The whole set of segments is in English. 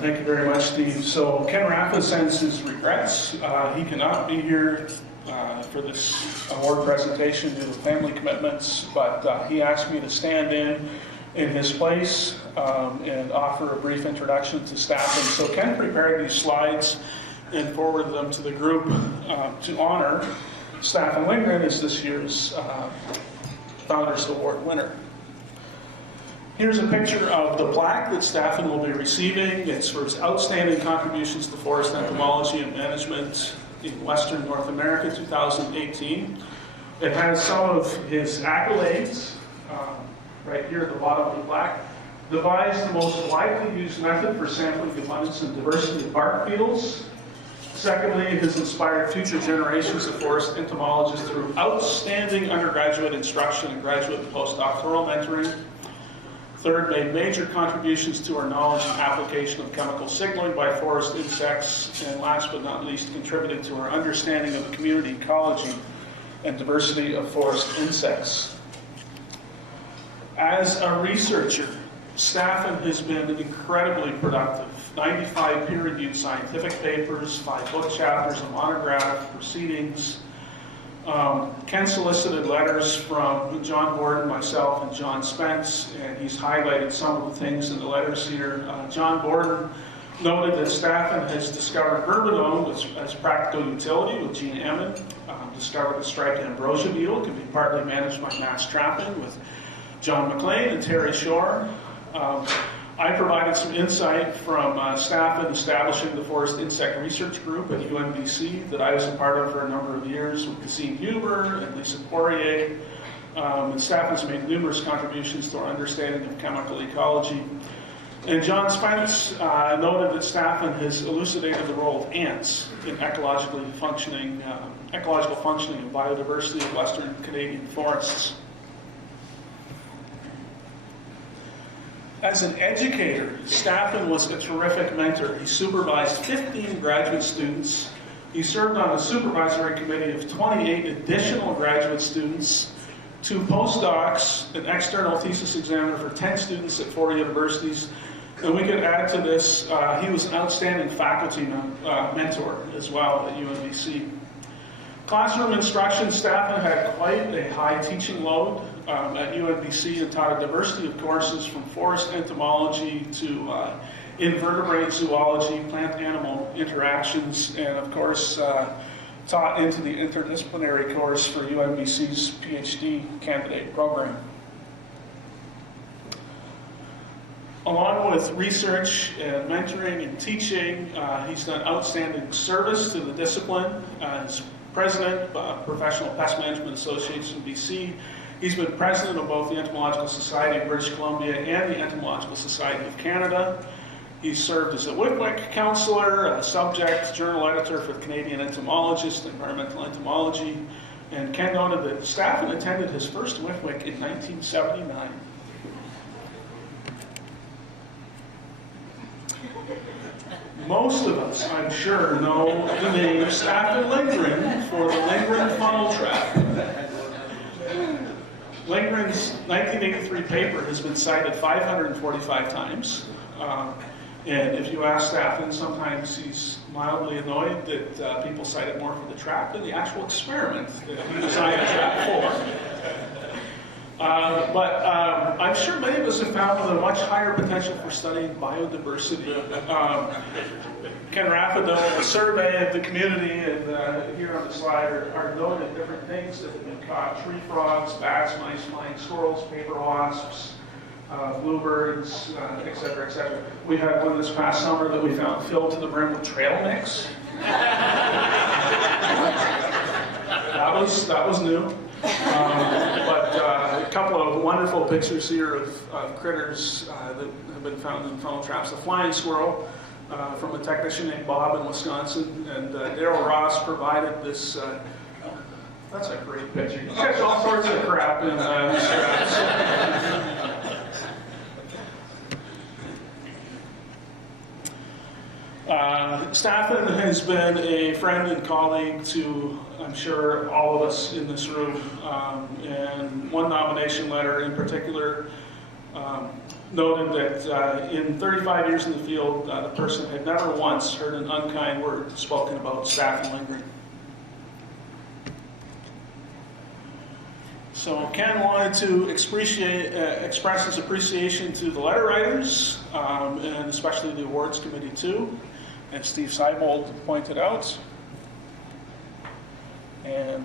Thank you very much, Steve. So Ken Rafa sends his regrets. He cannot be here for this award presentation due to family commitments, but he asked me to stand in his place and offer a brief introduction to Staffan. So Ken prepared these slides and forwarded them to the group to honor Staffan Lindgren as this year's Founders Award winner. Here's a picture of the plaque that Staffan will be receiving. It's for his outstanding contributions to forest entomology and management in Western North America 2018. It has some of his accolades right here at the bottom of the plaque. Devised the most widely used method for sampling the abundance and diversity of bark beetles. Secondly, it has inspired future generations of forest entomologists through outstanding undergraduate instruction and graduate and postdoctoral mentoring. Third, made major contributions to our knowledge and application of chemical signaling by forest insects. And last but not least, contributed to our understanding of the community ecology and diversity of forest insects. As a researcher, Staffan has been incredibly productive. 95 peer-reviewed scientific papers, 5 book chapters, a monograph, proceedings. Ken solicited letters from John Borden, myself, and John Spence, and he's highlighted some of the things in the letters here. John Borden noted that Staffan has discovered herbidome, which has practical utility with Gene Ammon, discovered the striped ambrosia beetle, can be partly managed by mass trapping with John McLean and Terry Shore. I provided some insight from Staffan establishing the Forest Insect Research Group at UNBC that I was a part of for a number of years with Cassine Huber and Lisa Poirier. And Staffan's made numerous contributions to our understanding of chemical ecology. And John Spence noted that Staffan has elucidated the role of ants in ecological functioning and biodiversity of Western Canadian forests. As an educator, Staffan was a terrific mentor. He supervised 15 graduate students. He served on a supervisory committee of 28 additional graduate students, 2 postdocs, an external thesis examiner for 10 students at 4 universities. And we could add to this, he was an outstanding faculty mentor as well at UNBC. Classroom instruction, Staffan had quite a high teaching load at UNBC and taught a diversity of courses from forest entomology to invertebrate zoology, plant-animal interactions, and of course taught into the interdisciplinary course for UNBC's PhD candidate program. Along with research and mentoring and teaching, he's done outstanding service to the discipline. As president of Professional Pest Management Association BC, he's been president of both the Entomological Society of British Columbia and the Entomological Society of Canada. He's served as a WFIWC counselor, a subject journal editor for the Canadian Entomologist, Environmental Entomology, and Ken noted that Staffan attended his first WFIWC in 1979. Most of us, I'm sure, know the name Staffan Lindgren for the Lindgren funnel trap. Lindgren's 1983 paper has been cited 545 times. And if you ask Staffan, sometimes he's mildly annoyed that people cite it more for the trap than the actual experiment that he designed the trap for. But I'm sure many of us have found a much higher potential for studying biodiversity. Ken Rafa did a survey of the community, and here on the slide are noted different things that have been caught: tree frogs, bats, mice, flying squirrels, paper wasps, bluebirds, et cetera, et cetera. We had one this past summer that we found filled to the brim with trail mix. That was new. But a couple of wonderful pictures here of critters that have been found in funnel traps. The flying squirrel from a technician named Bob in Wisconsin, and Daryl Ross provided this. That's a great picture. You catch all sorts of crap in these traps. Staffan has been a friend and colleague to, I'm sure, all of us in this room. And one nomination letter in particular noted that in 35 years in the field, the person had never once heard an unkind word spoken about Staffan Lindgren. So Ken wanted to express his appreciation to the letter writers, and especially the awards committee too, as Steve Seibold pointed out. And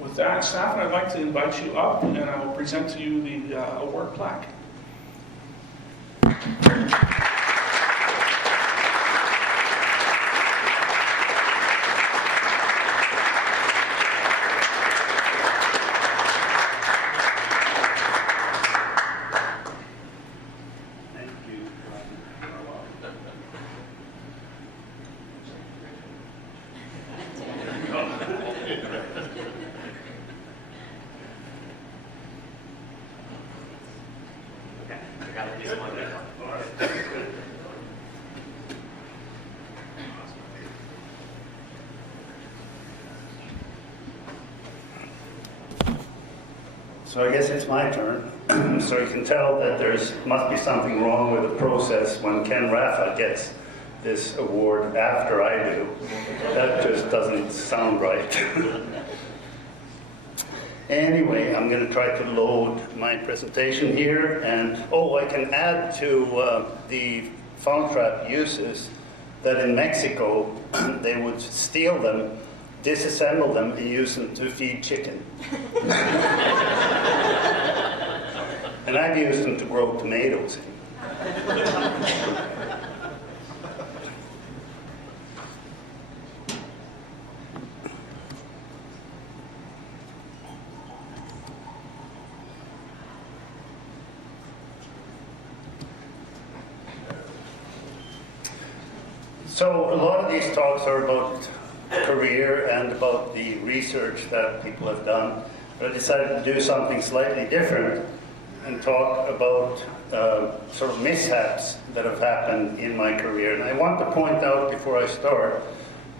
with that, Staffan, I'd like to invite you up, and I will present to you the award plaque. So I guess it's my turn. So you can tell that must be something wrong with the process when Ken Raffa gets this award after I do. That just doesn't sound right. Anyway, I'm going to try to load my presentation here, and I can add to the funnel trap uses that in Mexico they would steal them, disassemble them, and use them to feed chicken. And I've used them to grow tomatoes. So a lot of these talks are about career and about the research that people have done, but I decided to do something slightly different and talk about sort of mishaps that have happened in my career. And I want to point out before I start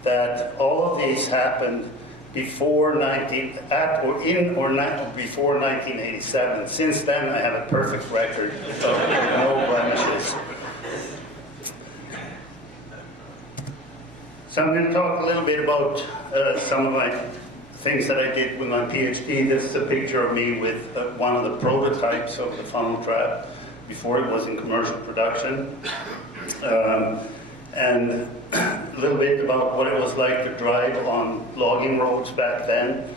that all of these happened before 1987. Since then, I have a perfect record of no blemishes. So I'm going to talk a little bit about some of my things that I did with my PhD. This is a picture of me with one of the prototypes of the funnel trap before it was in commercial production. And a little bit about what it was like to drive on logging roads back then.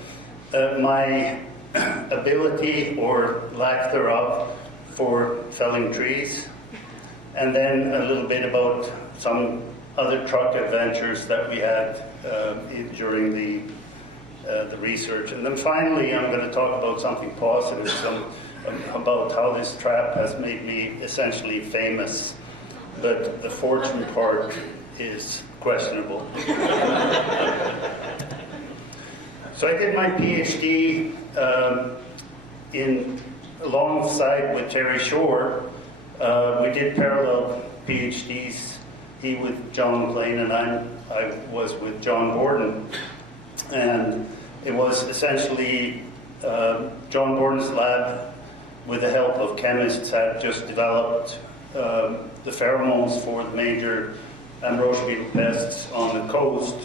My ability or lack thereof for felling trees. And then a little bit about some other truck adventures that we had during the research. And then finally, I'm going to talk about something positive, about how this trap has made me essentially famous, but the fortune part is questionable. So I did my PhD alongside with Terry Shore. We did parallel PhDs. He with John McLean and I was with John Gordon. And it was essentially John Gordon's lab, with the help of chemists, had just developed the pheromones for the major ambrosia beetle pests on the coast,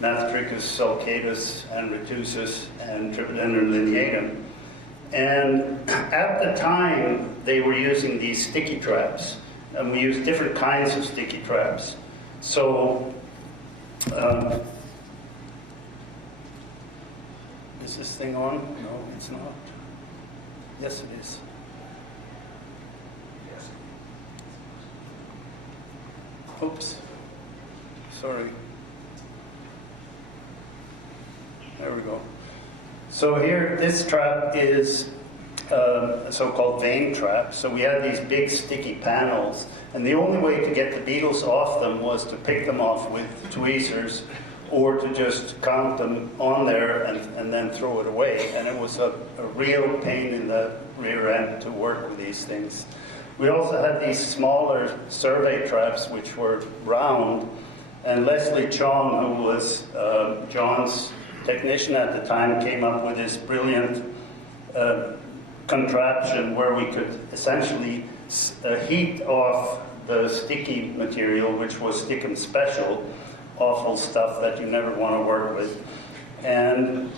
Naphthricus sulcatus and retusus and Tripodendron lineatum. And at the time, they were using these sticky traps. And we use different kinds of sticky traps. So, is this thing on? No, it's not. Yes, it is. Yes. Oops. Sorry. There we go. So here, this trap is a so-called vein trap. So we had these big sticky panels, and the only way to get the beetles off them was to pick them off with tweezers, or to just count them on there and then throw it away. And it was a real pain in the rear end to work with these things. We also had these smaller survey traps, which were round, and Leslie Chong, who was John's technician at the time, came up with this brilliant contraption where we could essentially heat off the sticky material, which was Stickum Special, awful stuff that you never want to work with. And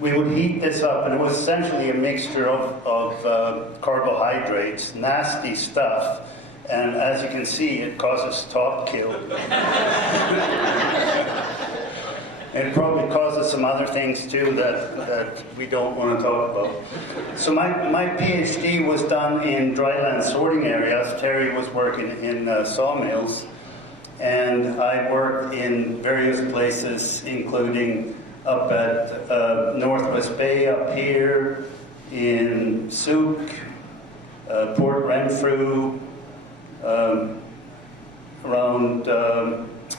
we would heat this up, and it was essentially a mixture of carbohydrates, nasty stuff. And as you can see, it causes top kill. It probably causes some other things too that we don't want to talk about. So my PhD was done in dryland sorting areas. Terry was working in sawmills. And I worked in various places, including up at Northwest Bay up here, in Souk, Port Renfrew, around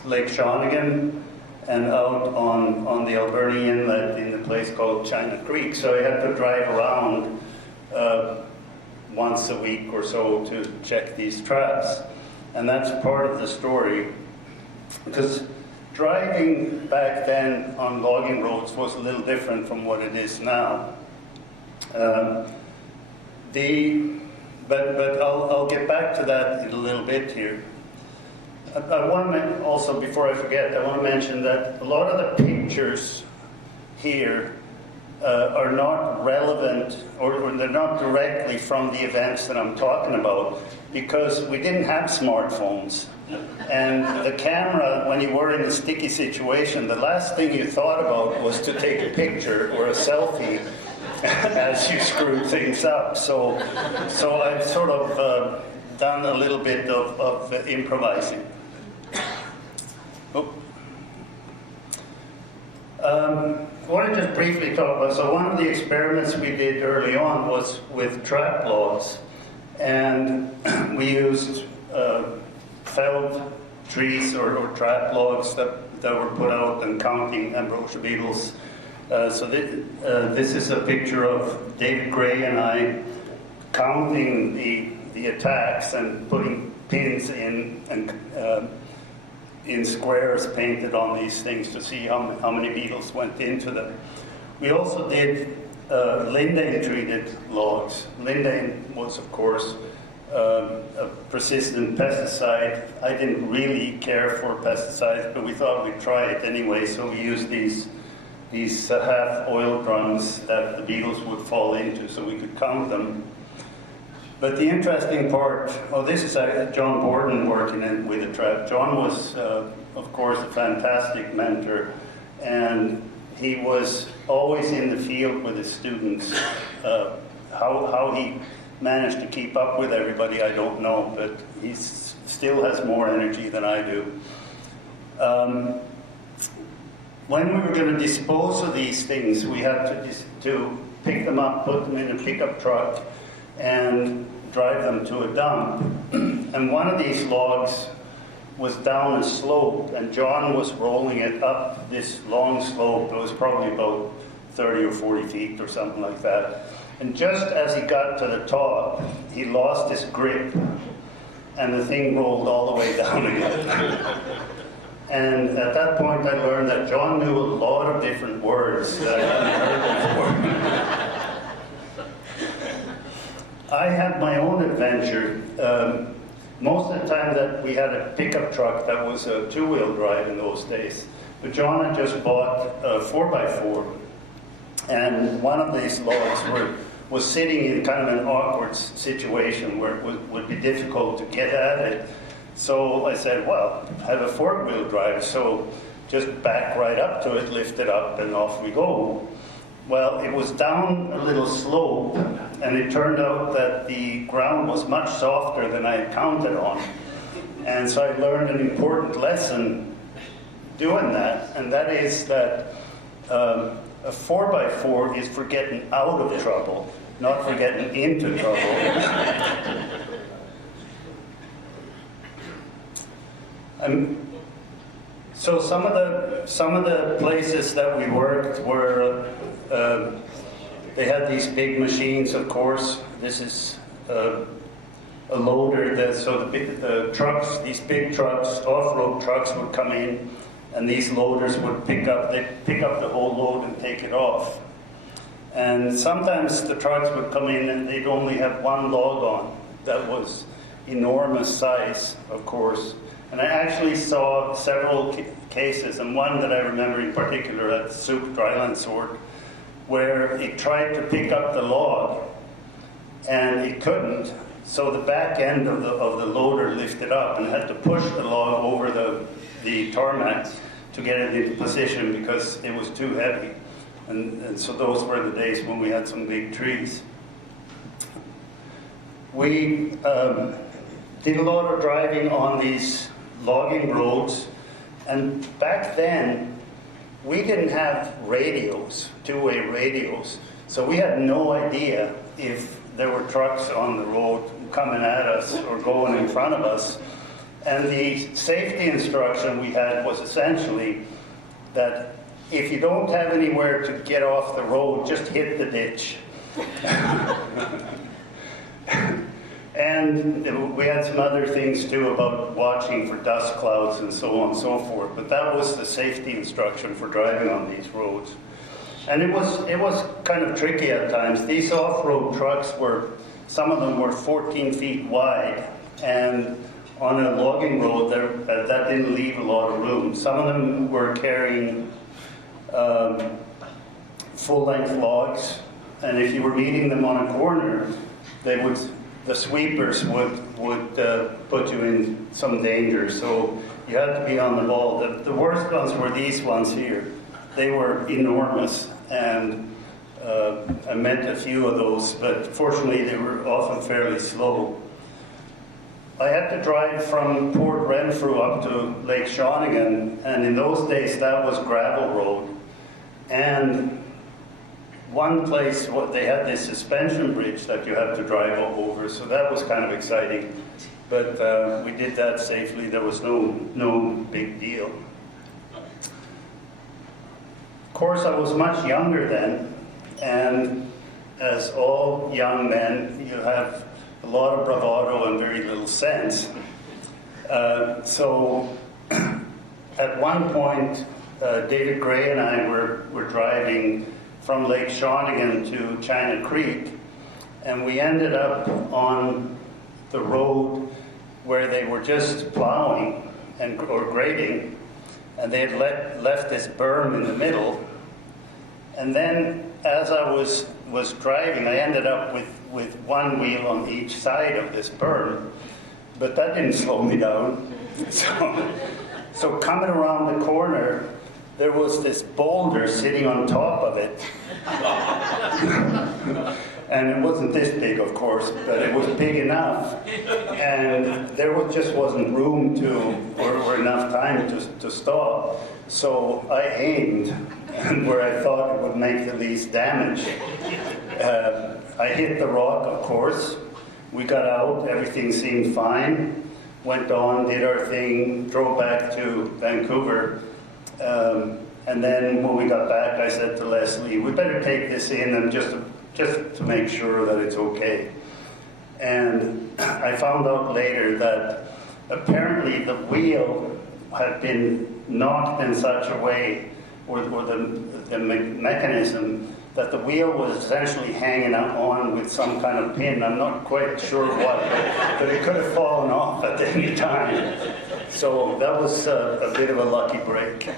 Lake Shawnigan, and out on the Alberni Inlet in a place called China Creek. So I had to drive around once a week or so to check these traps. And that's part of the story. Because driving back then on logging roads was a little different from what it is now. But I'll get back to that in a little bit here. I want to also, before I forget, I want to mention that a lot of the pictures here are not relevant, or they're not directly from the events that I'm talking about, because we didn't have smartphones. And the camera, when you were in a sticky situation, the last thing you thought about was to take a picture or a selfie as you screwed things up. So I've sort of done a little bit of improvising. Oh. I want to just briefly talk about, so one of the experiments we did early on was with trap logs. And we used felled trees or trap logs that were put out and counting ambrosia beetles. So this is a picture of David Gray and I counting the attacks and putting pins in and in squares painted on these things to see how many beetles went into them. We also did Lindgren treated logs. Lindgren was, of course, a persistent pesticide. I didn't really care for pesticides, but we thought we'd try it anyway, so we used these half oil drums that the beetles would fall into so we could count them. But the interesting part, this is John Borden working with the trap. John was, of course, a fantastic mentor, and he was always in the field with his students. How he managed to keep up with everybody, I don't know, but he still has more energy than I do. When we were going to dispose of these things, we had to pick them up, put them in a pickup truck, and drive them to a dump. And one of these logs was down a slope, and John was rolling it up this long slope. It was probably about 30 or 40 feet or something like that. And just as he got to the top, he lost his grip, and the thing rolled all the way down again. And at that point, I learned that John knew a lot of different words that I hadn't heard before. I had my own adventure. Most of the time that we had a pickup truck that was a two-wheel drive in those days. But John had just bought a 4x4. And one of these logs was sitting in kind of an awkward situation where it would be difficult to get at it. So I said, well, have a four-wheel drive, so just back right up to it, lift it up, and off we go. Well, it was down a little slope, and it turned out that the ground was much softer than I had counted on. And so I learned an important lesson doing that, and that is that a 4x4 is for getting out of trouble, not for getting into trouble. So some of the places that we worked were they had these big machines. Of course, this is a loader. So the trucks, these big trucks, off-road trucks, would come in, and these loaders would pick up the whole load and take it off. And sometimes the trucks would come in and they'd only have one log on. That was enormous size, of course. And I actually saw several cases, and one that I remember in particular at Souk Dryland Sort, where it tried to pick up the log and it couldn't. So the back end of the loader lifted up and had to push the log over the tarmac to get it into position because it was too heavy. And so those were the days when we had some big trees. We did a lot of driving on these logging roads, and back then we didn't have radios, two-way radios, so we had no idea if there were trucks on the road coming at us or going in front of us. And the safety instruction we had was essentially that if you don't have anywhere to get off the road, just hit the ditch. And we had some other things too about watching for dust clouds and so on and so forth, but that was the safety instruction for driving on these roads. And it was kind of tricky at times. These off-road trucks some of them were 14 feet wide, and on a logging road that didn't leave a lot of room. Some of them were carrying full-length logs, and if you were meeting them on a corner, the sweepers would put you in some danger, so you had to be on the ball. The worst ones were these ones here. They were enormous, and I met a few of those, but fortunately they were often fairly slow. I had to drive from Port Renfrew up to Lake Shawnigan, and in those days that was gravel road. And one place, they had this suspension bridge that you had to drive over, so that was kind of exciting. But we did that safely. There was no big deal. Of course, I was much younger then, and as all young men, you have a lot of bravado and very little sense. So at one point, David Gray and I were driving from Lake Shawnigan to China Creek, and we ended up on the road where they were just plowing or grading, and they had left this berm in the middle. And then as I was driving, I ended up with one wheel on each side of this berm, but that didn't slow me down. So coming around the corner, there was this boulder sitting on top of it. And it wasn't this big, of course, but it was big enough. And there just wasn't room or enough time to stop. So I aimed where I thought it would make the least damage. I hit the rock, of course. We got out, everything seemed fine. Went on, did our thing, drove back to Vancouver. And then when we got back, I said to Leslie, we better take this in and just to make sure that it's okay. And I found out later that apparently the wheel had been knocked in such a way, or the mechanism, that the wheel was essentially hanging on with some kind of pin. I'm not quite sure what, but it could have fallen off at any time. So that was a bit of a lucky break.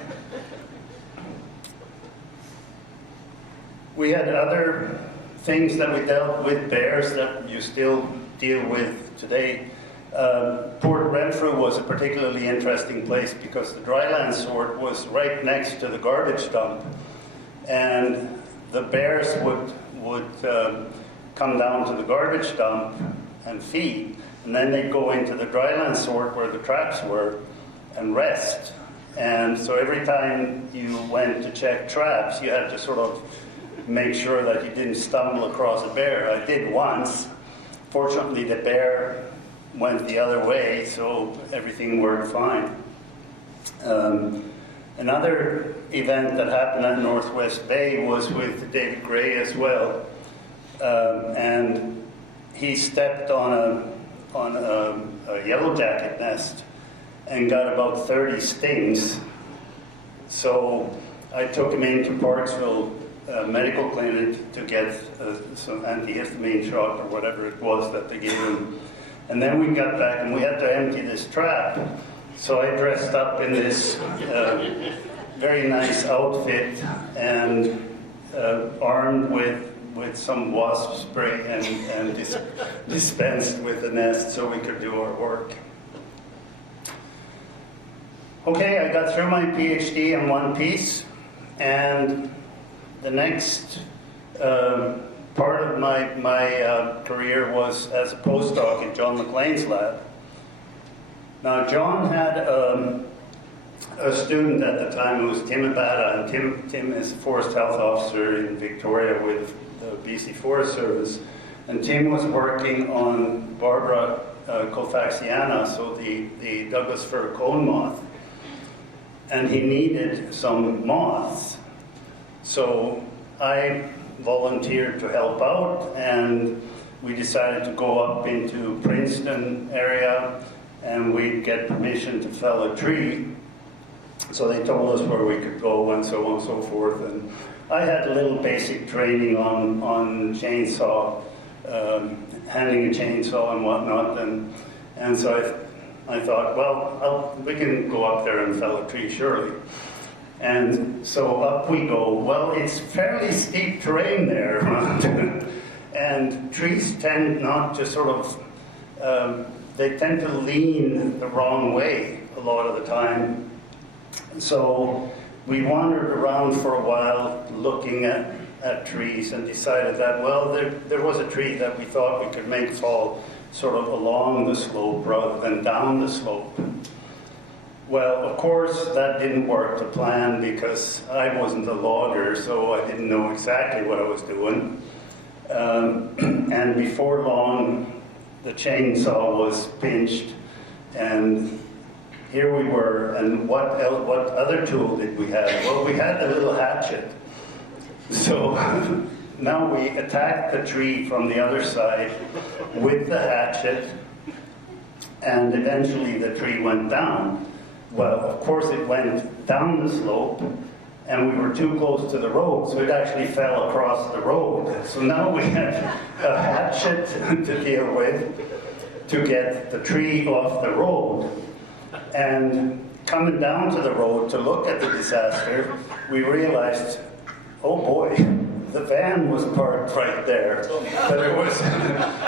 We had other things that we dealt with, bears that you still deal with today. Port Renfrew was a particularly interesting place because the dryland sort was right next to the garbage dump, and the bears would come down to the garbage dump and feed, and then they'd go into the dryland sort where the traps were and rest. And so every time you went to check traps, you had to sort of make sure that you didn't stumble across a bear. I did once. Fortunately, the bear went the other way, so everything worked fine. Another event that happened at Northwest Bay was with David Gray as well, and he stepped on a yellow jacket nest and got about 30 stings. So I took him into Parksville a medical clinic to get some antihistamine shot or whatever it was that they gave him. And then we got back and we had to empty this trap. So I dressed up in this very nice outfit and armed with some wasp spray and dispensed with the nest so we could do our work. Okay, I got through my PhD in one piece, and the next part of my career was as a postdoc in John McLean's lab. Now, John had a student at the time who was Tim Abada, and Tim is a forest health officer in Victoria with the BC Forest Service, and Tim was working on Barbara colfaxiana, so the Douglas fir cone moth, and he needed some moths. So I volunteered to help out, and we decided to go up into Princeton area, and we'd get permission to fell a tree. So they told us where we could go and so on and so forth. And I had a little basic training on chainsaw, handling a chainsaw and whatnot. And so I thought, well, we can go up there and fell a tree, surely. And so up we go. Well, it's fairly steep terrain there. And trees tend not to sort of, they tend to lean the wrong way a lot of the time. So we wandered around for a while looking at trees and decided that, well, there was a tree that we thought we could make fall sort of along the slope rather than down the slope. Well, of course, that didn't work to plan because I wasn't a logger, so I didn't know exactly what I was doing. And before long, the chainsaw was pinched, and here we were. And what other tool did we have? Well, we had a little hatchet. So now we attacked the tree from the other side with the hatchet, and eventually the tree went down. Well, of course, it went down the slope, and we were too close to the road, so it actually fell across the road. So now we had a hatchet to deal with to get the tree off the road. And coming down to the road to look at the disaster, we realized, oh boy, the van was parked right there. But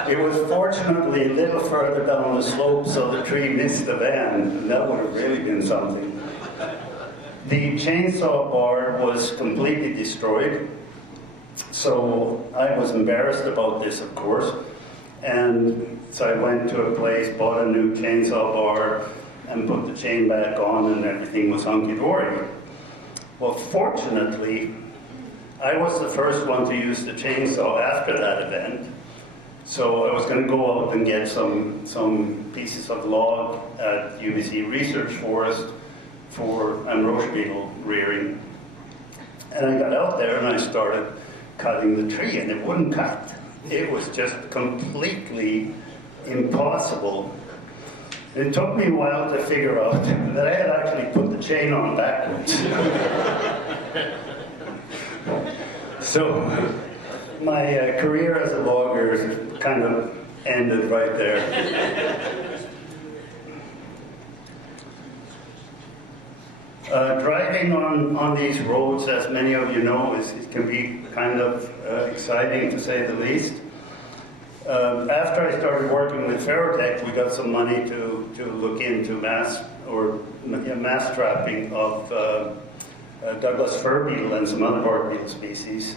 it was fortunately a little further down the slope, so the tree missed the van, and that would have really been something. The chainsaw bar was completely destroyed, so I was embarrassed about this, of course, and so I went to a place, bought a new chainsaw bar, and put the chain back on, and everything was hunky-dory. Well, fortunately, I was the first one to use the chainsaw after that event, so I was going to go out and get some pieces of log at UBC Research Forest for roach beetle rearing. And I got out there and I started cutting the tree, and it wouldn't cut. It was just completely impossible. It took me a while to figure out that I had actually put the chain on backwards. So my career as a logger kind of ended right there. Driving on these roads, as many of you know, it can be kind of exciting to say the least. After I started working with Ferrotech, we got some money to look into mass trapping of Douglas fir beetle and some other bark beetle species.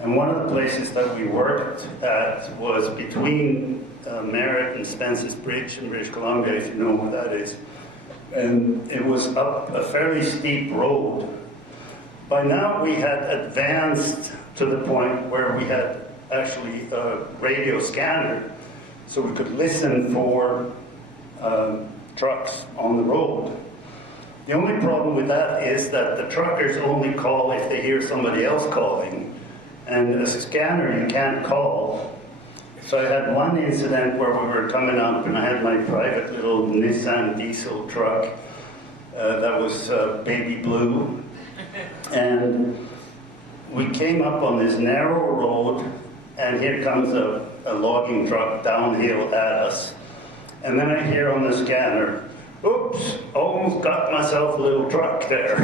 And one of the places that we worked at was between Merritt and Spence's Bridge in British Columbia, if you know what that is. And it was up a fairly steep road. By now we had advanced to the point where we had actually a radio scanner, so we could listen for trucks on the road. The only problem with that is that the truckers only call if they hear somebody else calling, and as a scanner you can't call. So I had one incident where we were coming up and I had my private little Nissan diesel truck that was baby blue, and we came up on this narrow road, and here comes a logging truck downhill at us. And then I hear on the scanner, oops, almost got myself a little truck there.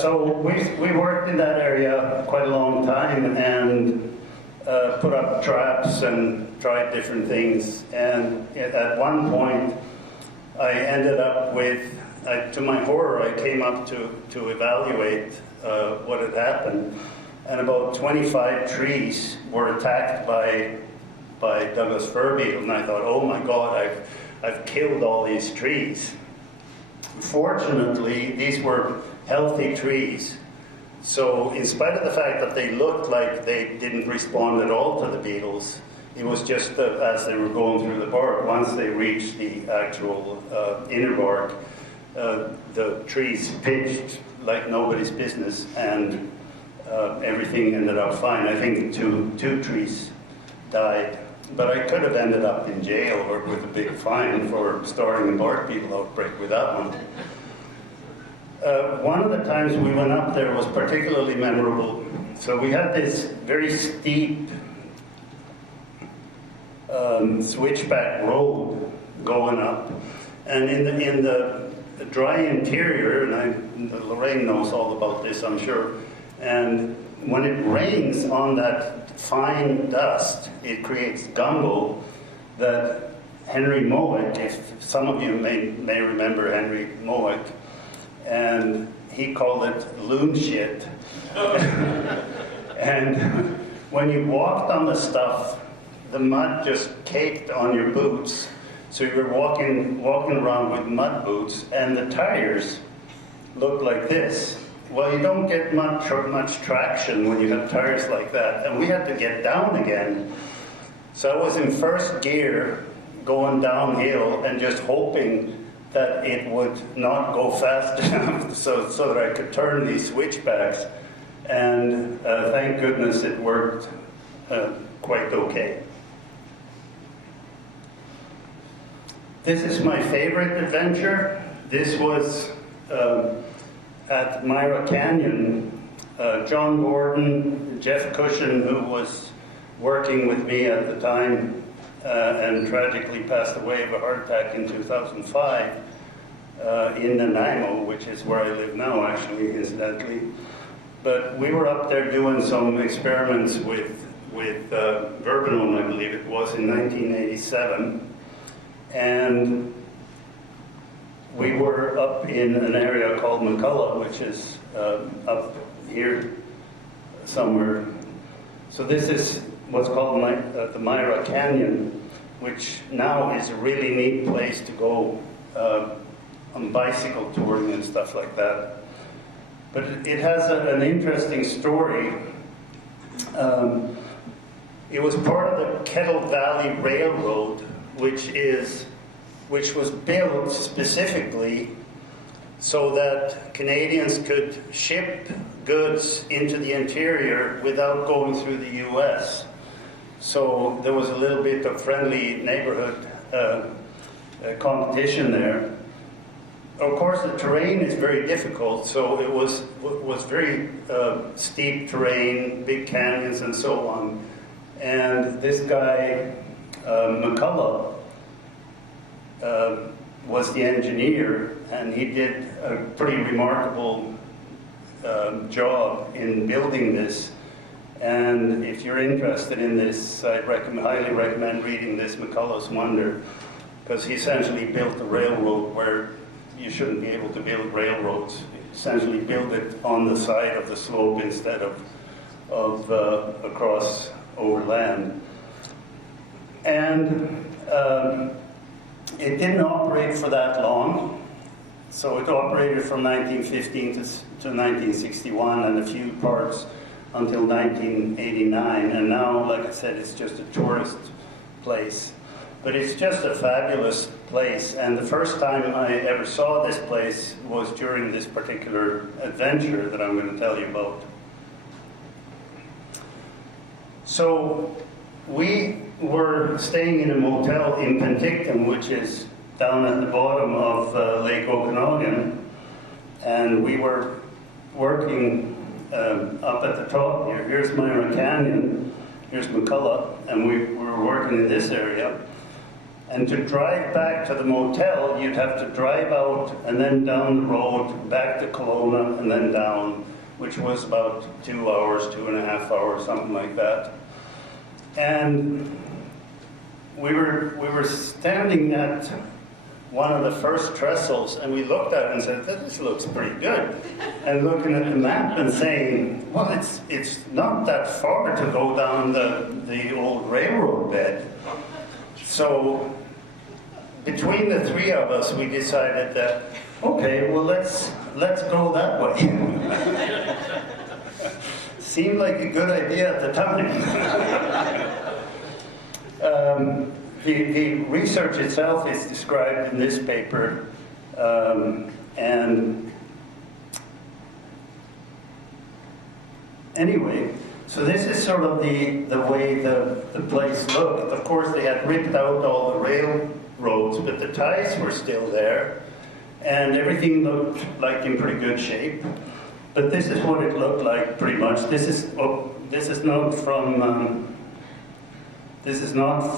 So we worked in that area quite a long time and put up traps and tried different things. And at one point, I ended up with, to my horror, I came up to evaluate what had happened. And about 25 trees were attacked by Douglas fir beetle. And I thought, oh my God, I've killed all these trees. Fortunately, these were healthy trees. So in spite of the fact that they looked like they didn't respond at all to the beetles, it was just that as they were going through the bark, once they reached the actual inner bark, the trees pitched like nobody's business, and everything ended up fine. I think two trees died. But I could have ended up in jail or with a big fine for starting a bark beetle outbreak with that one. One of the times we went up there was particularly memorable. So we had this very steep switchback road going up, and in the dry interior, and Lorraine knows all about this, I'm sure, and when it rains on that fine dust, it creates gumbo that Henry Mowick, if some of you may remember Henry Mowick, and he called it loon shit. And when you walked on the stuff, the mud just caked on your boots. So you were walking around with mud boots, and the tires looked like this. Well, you don't get much traction when you have tires like that, and we had to get down again. So I was in first gear going downhill and just hoping that it would not go fast enough so that I could turn these switchbacks. And thank goodness it worked quite okay. This is my favorite adventure. This was at Myra Canyon. John Gordon, Jeff Cushion, who was working with me at the time and tragically passed away of a heart attack in 2005 in Nanaimo, which is where I live now, actually, incidentally. But we were up there doing some experiments with verbenome, I believe it was, in 1987. And we were up in an area called McCullough, which is up here somewhere. So this is what's called the Myra Canyon, which now is a really neat place to go on bicycle touring and stuff like that. But it has an interesting story. It was part of the Kettle Valley Railroad, which was built specifically so that Canadians could ship goods into the interior without going through the U.S. So there was a little bit of friendly neighborhood competition there. Of course, the terrain is very difficult, so it was very steep terrain, big canyons and so on. And this guy, McCullough, was the engineer, and he did a pretty remarkable job in building this. And if you're interested in this, I highly recommend reading this McCullough's Wonder, because he essentially built a railroad where you shouldn't be able to build railroads. He essentially built it on the side of the slope instead of across over land. And it didn't operate for that long. So it operated from 1915 to 1961 and a few parts until 1989. And now, like I said, it's just a tourist place. But it's just a fabulous place. And the first time I ever saw this place was during this particular adventure that I'm going to tell you about. So we were staying in a motel in Penticton, which is down at the bottom of Lake Okanagan, and we were working up at the top here. Here's Myra Canyon, here's McCullough, and we were working in this area. And to drive back to the motel, you'd have to drive out and then down the road, back to Kelowna, and then down, which was about 2 hours, 2.5 hours, something like that. And we were standing at one of the first trestles, and we looked at it and said, this looks pretty good. And looking at the map and saying, well, it's not that far to go down the old railroad bed. So between the three of us, we decided that, okay, well, let's go that way. Seemed like a good idea at the time. The research itself is described in this paper, and anyway, so this is sort of the way the place looked. Of course, they had ripped out all the railroads, but the ties were still there, and everything looked like in pretty good shape. But this is what it looked like, pretty much. This is not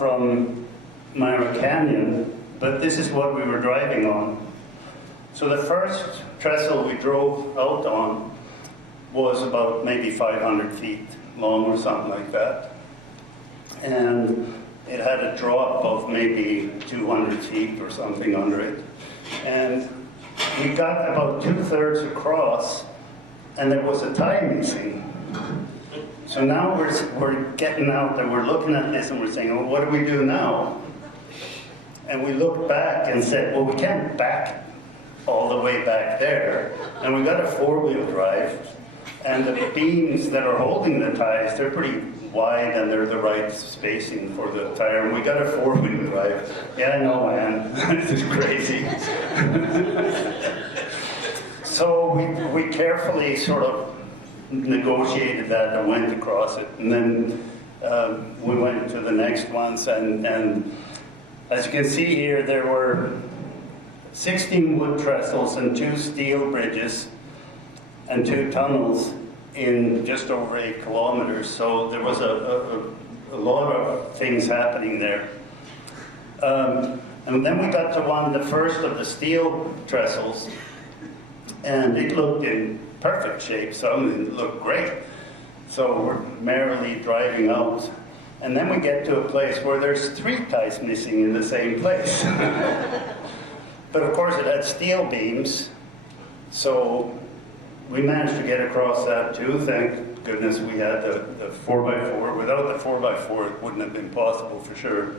from Myra Canyon, but this is what we were driving on. So the first trestle we drove out on was about maybe 500 feet long or something like that. And it had a drop of maybe 200 feet or something under it. And we got about 2/3 across, and there was a tie missing. So now we're getting out and we're looking at this and we're saying, well, what do we do now? And we looked back and said, well, we can't back all the way back there. And we got a 4-wheel drive, and the beams that are holding the ties, they're pretty wide and they're the right spacing for the tire. And we got a 4-wheel drive. Yeah, I know, man. This is crazy. So we carefully sort of negotiated that and went across it. And then we went to the next ones, and as you can see here, there were 16 wood trestles and 2 steel bridges and 2 tunnels in just over 8 kilometers. So there was a lot of things happening there. And then we got to the first of the steel trestles, and it looked in perfect shape, so it looked great. So we're merrily driving out. And then we get to a place where there's 3 ties missing in the same place. But of course it had steel beams, so we managed to get across that too. Thank goodness we had the 4x4. Without the 4x4 it wouldn't have been possible for sure.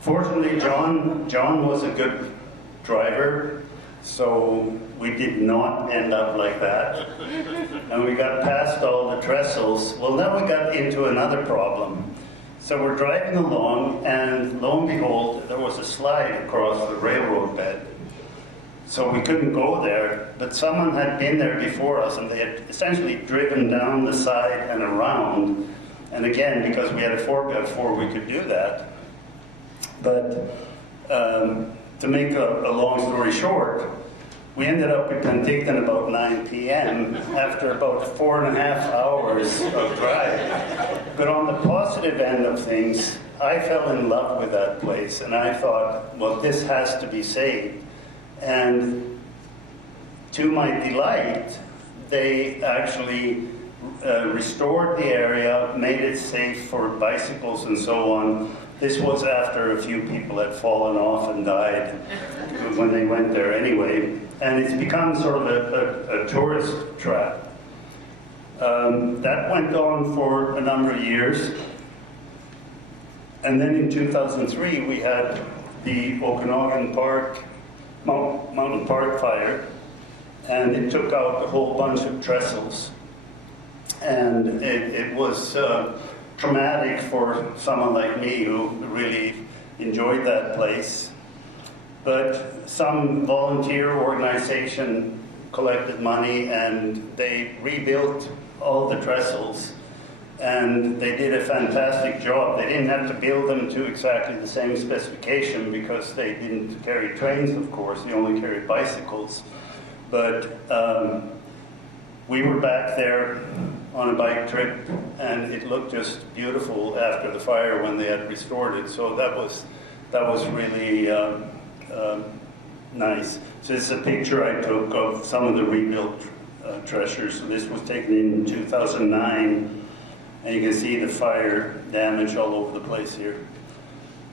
Fortunately, John was a good driver, so we did not end up like that. And we got past all the trestles. Well, now we got into another problem. So we're driving along, and lo and behold, there was a slide across the railroad bed. So we couldn't go there, but someone had been there before us, and they had essentially driven down the side and around. And again, because we had a 4x4, we could do that. But to make a long story short, we ended up in Penticton about 9 p.m. after about 4.5 hours of drive. But on the positive end of things, I fell in love with that place, and I thought, well, this has to be saved. And to my delight, they actually restored the area, made it safe for bicycles and so on. This was after a few people had fallen off and died when they went there anyway. And it's become sort of a tourist trap. That went on for a number of years. And then in 2003, we had the Okanagan Mountain Park fire, and it took out a whole bunch of trestles. And it was traumatic for someone like me who really enjoyed that place. But some volunteer organization collected money, and they rebuilt all the trestles. And they did a fantastic job. They didn't have to build them to exactly the same specification because they didn't carry trains, of course. They only carried bicycles. But we were back there on a bike trip, and it looked just beautiful after the fire when they had restored it. So that was really nice. So this is a picture I took of some of the rebuilt treasures. So this was taken in 2009. And you can see the fire damage all over the place here.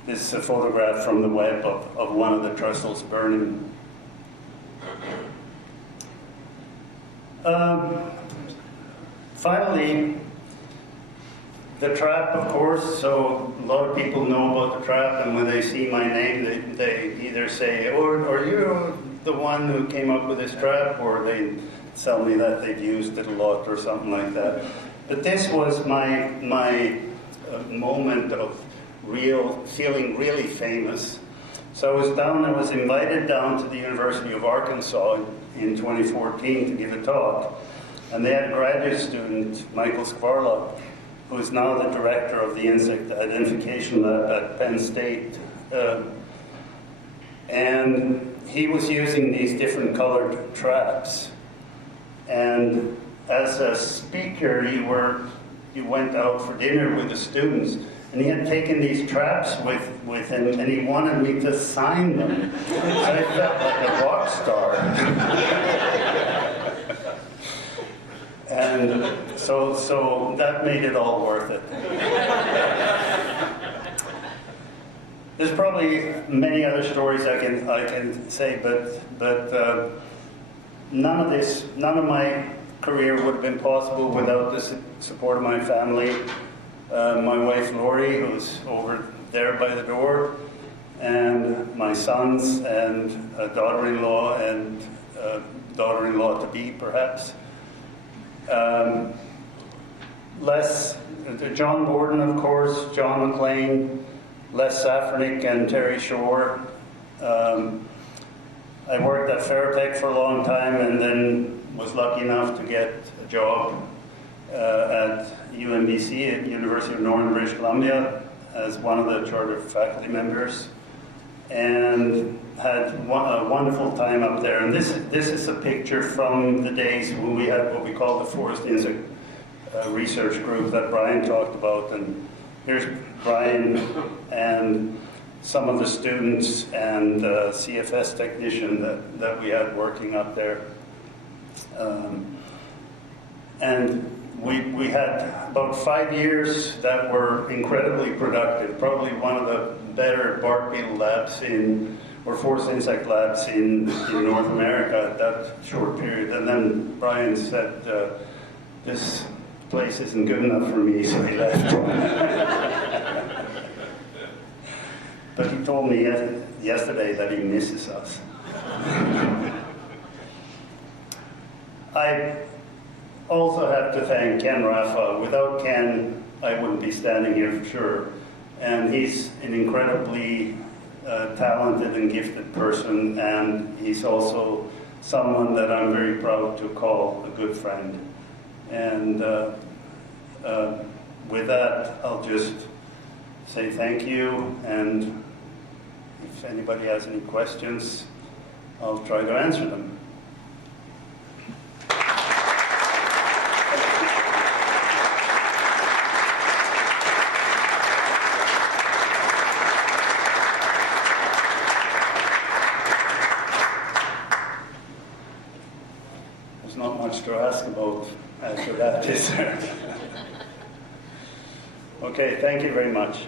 This is a photograph from the web of one of the trestles burning. Finally, the trap, of course. So a lot of people know about the trap, and when they see my name, they either say, "Oh, are you the one who came up with this trap?" or they tell me that they've used it a lot or something like that. But this was my moment of feeling really famous. So I was invited down to the University of Arkansas in 2014 to give a talk. And they had a graduate student, Michael Skvarla, who is now the director of the Insect Identification Lab at Penn State. And he was using these different colored traps. And as a speaker, you went out for dinner with the students, and he had taken these traps with him, and he wanted me to sign them. I felt like a rock star. And so that made it all worth it. There's probably many other stories I can say, but none of my career would have been possible without the support of my family. My wife Lori, who's over there by the door, and my sons, and a daughter-in-law, and daughter-in-law to be, perhaps. John Borden, of course, John McLean, Les Safranik, and Terry Shore. I worked at Fairtech for a long time, and then was lucky enough to get a job at UMBC at University of Northern British Columbia as one of the chartered faculty members, and had a wonderful time up there. And this is a picture from the days when we had what we call the Forest Insect Research Group that Brian talked about. And here's Brian and some of the students and CFS technician that we had working up there. And we had about 5 years that were incredibly productive, probably one of the better bark beetle labs or forest insect labs in North America at that short period. And then Brian said, this place isn't good enough for me, so he left. But he told me yesterday that he misses us. I also have to thank Ken Raffa. Without Ken, I wouldn't be standing here for sure. And he's an incredibly talented and gifted person, and he's also someone that I'm very proud to call a good friend. And with that, I'll just say thank you, and if anybody has any questions, I'll try to answer them. There's not much to ask about after that, is there? Okay, thank you very much.